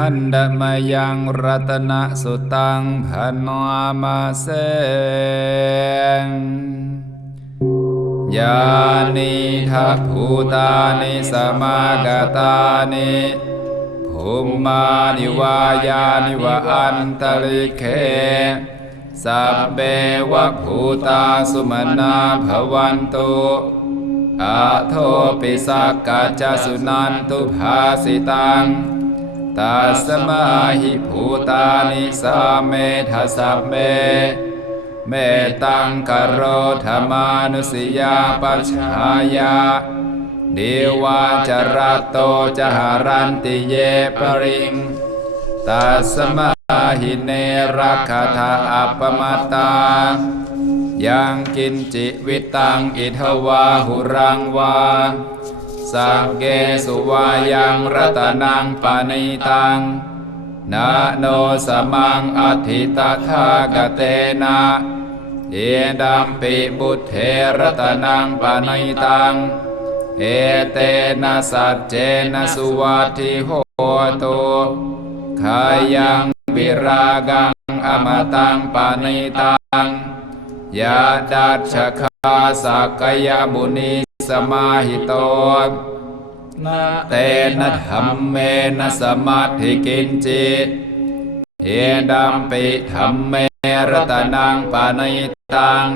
ขันดมายังรัตนสุตังพนวมาเสงยานิทัพภูตานิสมากตานิภูมานิวายานิวะอันตริเคสัพเบวะภูตาสุมนาภวันตุอาโทปิสักกาจสุนันตุภาสิตัง ตัสมาหิภูตานิสาเมทัสเม เมตังกโรธรรมานุสยาปัชายาเดวาจรโตจหารันติเยปริงตัสมาหิเนรักขทาอัปปมาตายังกินจิวิตังอิทวาหุรังวา สังเกสุวายังรัตนังปานิตังนาโนสมังอธิตถากเตนะเอดัมปิบุตเทรตนังปานิตัง เอเตนะสัจเจนะสุวัติโหตุขายังวิรากังอมตังปานิตังยาดัชคาสักยบุนี สมาหิโตนะเตนะธรรมเมนะสมาธิกินจิเอดัมปิธรรมเมรตนังปานิตัง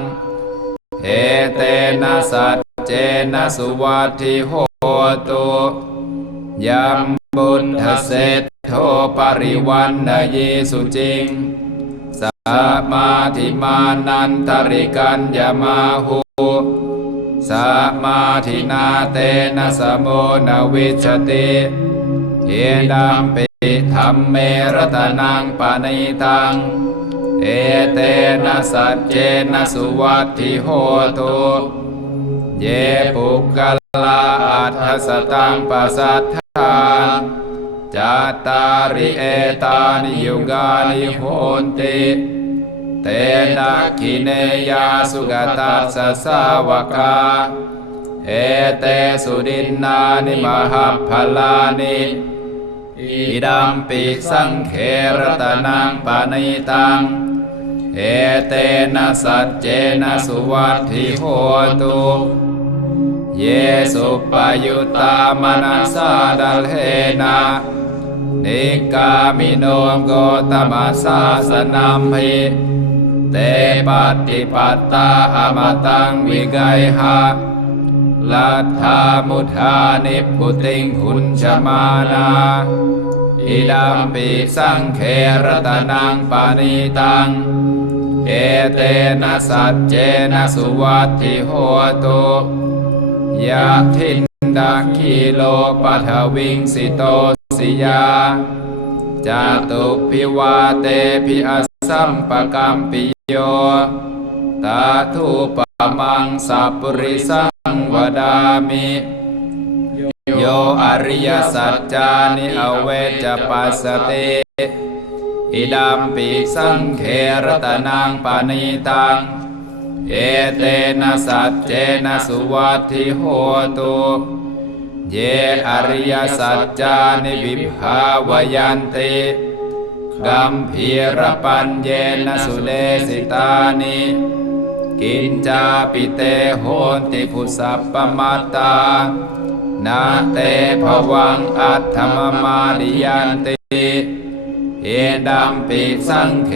เอเตนะสัจเจนะสุวัติโหตุยัมบุญทเสทโทปริวันนยีสุจิงสัมมาธิมานันตริกันยามาหู สมาธินาเตนะสโมนวิชติเอดัมปิธรรมเมรตนังปานิตัง เอเตนะสัจเจนะสุวัตถิโหตุเยปุกกลาอัฏฐสตังปัสสัทธาจัตตาริเอตานิยุกานิโหติ เตนะคิเนยาสุกตัสสะสาวกา เอเตสุดินนานิมหัพพลานิอิดัมปิสังเขรตนังปานิตัง เอเตนะสัจเจนะสุวัตถิโหตุ เยสุปยุตามนัสสาดัลเฮนะนิกามิโนโกตมัสสาสนัมหิ เตปฏิปัตตาอมตังวิไกหะลัทธามุทานิพุติงหุนชมานาอิดัมปิสังเขรตนังปานิตัง เอเตนะสัจเจนะสุวัตถิโหตุยะทินดักขีโลปัทวิงสิโตสิยาจตุพิวาเตพิอสัมปกัมปิ โยตาทุปมังสัพปริสังวดามิโยอริยสัจจานิอเวจปัสสติอิดัมปิสังเขรตนังปานิตัง เอเตนะสัจเจนะสุวัตถิโหตุเยอริยสัจจานิวิภาวยันติ กัมพีรปัญเยนสุเลสิตานิกินจาปิเตโหติภุสัพปมัตตานาเตภวังอัตถมมาดิยันติเอดัมปิสังเข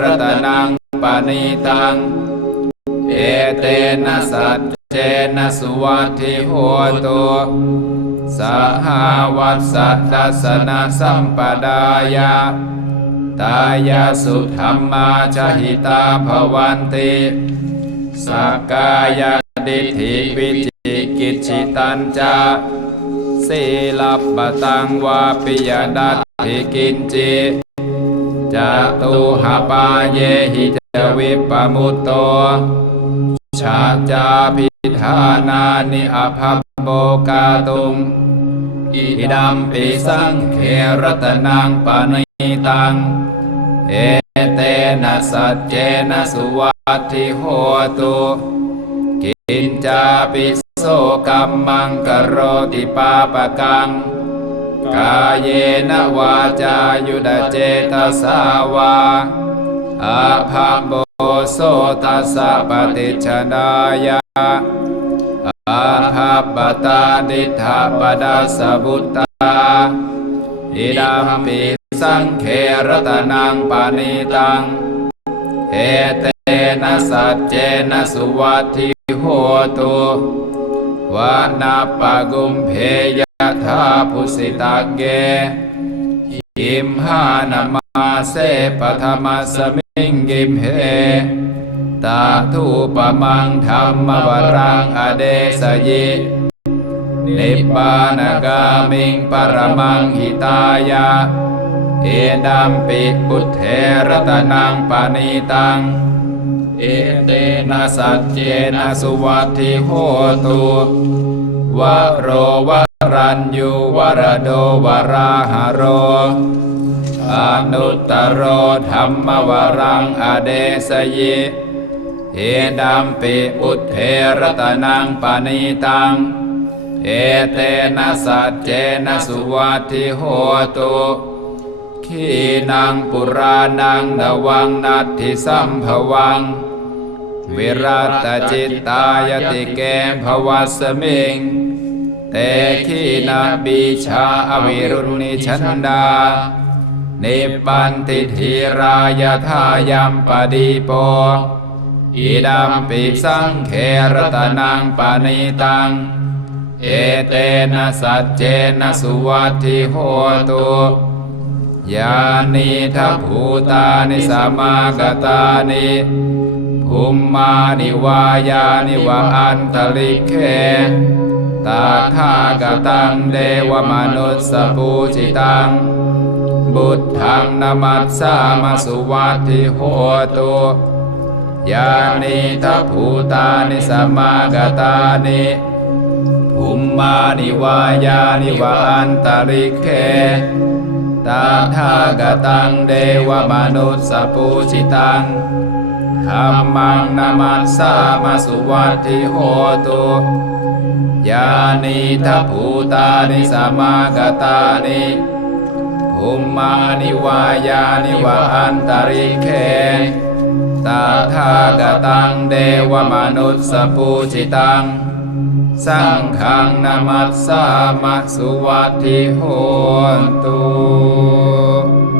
รตนังปานิตัง เอเตนะสัจเจนะสุวัติโหตุสหวัสสัตตสนะสัมปดายา ตายาสุธรรมาชหิตาภวันติสักกายดิธิวิจิกิจิตัญจาสีลับปตังวาปิยดัตถิกินจิจตุหปาเยหิจวิปมุตโตชาจาพิธานานิอภัพโบกาตุงอิดัมปิสังเขรตนังปานิ ตัง เอเตนะสัจเจนะสุวัตถิโหตุกินจาปิโสกัมมังกโรติปาปกัง กาเยนวาจายุดเจตสาวาอาภาโบโสตัสสะปฏิชนายาอาภาปตาดิธาปดัสสะบุตตาอิดัมปิ สังเขรตนังปานิตัง เอเตนะสัจเจนะสุวัตถิโหตุวานาปกุมเพยธาภุสิตาเกกิมหานามาเสปธรรมสมิงกิมเหตาทูปมังธรรมวรังอเดสยินิพพานกามิงปรมังหิตายะ เอดัมปิพุทเทรตนังปานิตัง เอเตนะสัจเจนะสุวัตถิโหตุวะโรวรัญยูวรโดวราหโรอนุตตโรธรรมวรังอเดสยิเอดัมปิพุทเทรตนังปานิตัง เอเตนะสัจเจนะสุวัตถิโหตุ ขีนังปุรานังนวังนัตถิสัมภวัง วิรัตจิตตายติเกมภวัสมิงเตขีนาบีชาอวิรุณิชันดา นิปันติธีรายทายัมปดีโปอิดัมปิสังเขรตนังปานิตัง เอเตนะสัจเจนะสุวัติโหตุ ยานิทัพภูตานิสามากตานิภุมมานิวายานิวะอันตลิเคตาทากตังเดวมนุสสปูจิตัง บุตถังนมัสสามาสุวัติโหตุยานิทัพภูตานิสามากตานิภุมมานิวายานิวะอันตริเค ตาทากตังเดวมนุสสปูชิตังธรรมังนามัสสามาสุวัติโหตุยานิทัพูตานิสมากตานิภุมมานิวายานิวะอันตริเคตาทากตังเดวมนุสสปูจิตัง สังฆังนามัสสามะสุวัตถิโหตุ